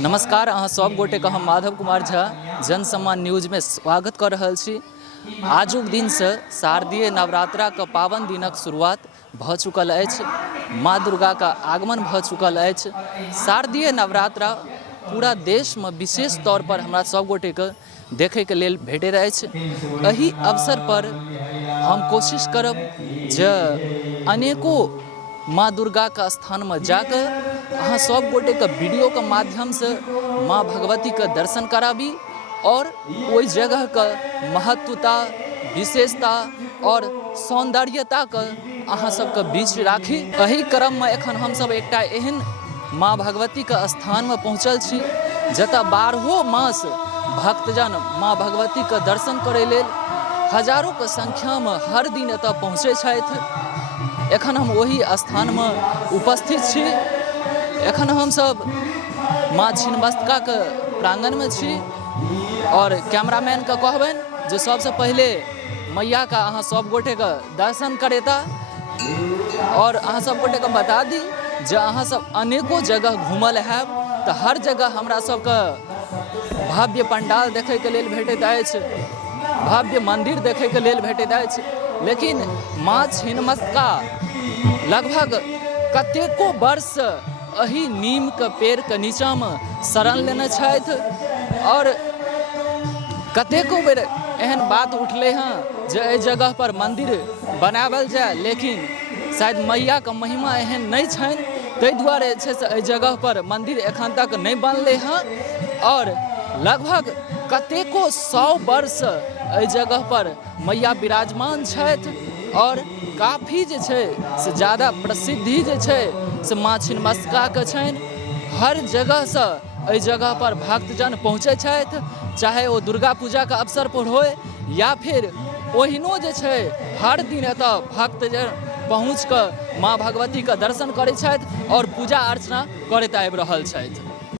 नमस्कार, अहाँ सब गोटे के हम माधव कुमार झा जनसम्मान न्यूज में स्वागत कर रहल छी। आजुक दिन से शारदीय नवरात्रा के पावन दिनक शुरुआत भ चुकल अछि। माँ दुर्गा का आगमन भ चुकल अछि। शारदीय नवरात्रा पूरा देश में विशेष तौर पर हमरा सब गोटे के देखे के लेल भेटैत अछि। एही अवसर पर हम कोशिश करब जे अनेकों माँ दुर्गा का स्थान में जाकर अहाँ सब गोटे के वीडियो के माध्यम से माँ भगवती के दर्शन कराबी और ओई जगह का महत्वता, विशेषता और सौंदर्यता के अहाँ सबके बीच राखी। एही क्रम में एखन हम सब एकटा एहन माँ भगवती के स्थान में पहुँचल छी जतऽ 12 मास भक्तजन माँ भगवती के दर्शन करे लेल हजारों के संख्या में हर दिन एतऽ पहुँचे छथि। एखन हम वही स्थान में उपस्थित छी। एखन हम सब माँ छिन्नमस्तिका के प्रांगण में छी और कैमरामैन के कहबन जे सबसे पहले मैया का अहाँ सब गोटे के दर्शन करेता और अहाँ सब गोटे के बता दी जे अहाँ सब अनेकों जगह घूमल हैब तो हर जगह हमरा सब के भव्य पंडाल देखे के लेल भेटैत अछि, भव्य मंदिर देखे के लेल भेटैत अछि, लेकिन माँ छिन्नमस्तिका लगभग कतेको वर्ष अही नीम के पेड़ के नीचा में शरण लेने छथि और कतेको बेर एहन बात उठले हैं जे एहि जगह पर मंदिर बनावल जाए, लेकिन शायद मैया के महिमा एहन नहीं छनि, ताहि दुआरे छै से एहि जगह पर मंदिर एखन तक नहीं बनले हैं और लगभग कतेको 100 वर्ष एहि जगह पर मैया विराजमान छथि और काफी जे छै से ज़्यादा प्रसिद्धि जे छै से माँ छिन्नमस्तिका के छनि। हर जगह से एहि जगह पर भक्तजन पहुँचे छथि, चाहे वो दुर्गा पूजा के अवसर पर होय या फिर ओहिनो जे छै हर दिन एतऽ भक्तजन पहुँच कऽ माँ भगवती के दर्शन करै छथि और पूजा अर्चना करैत आबि रहल छथि।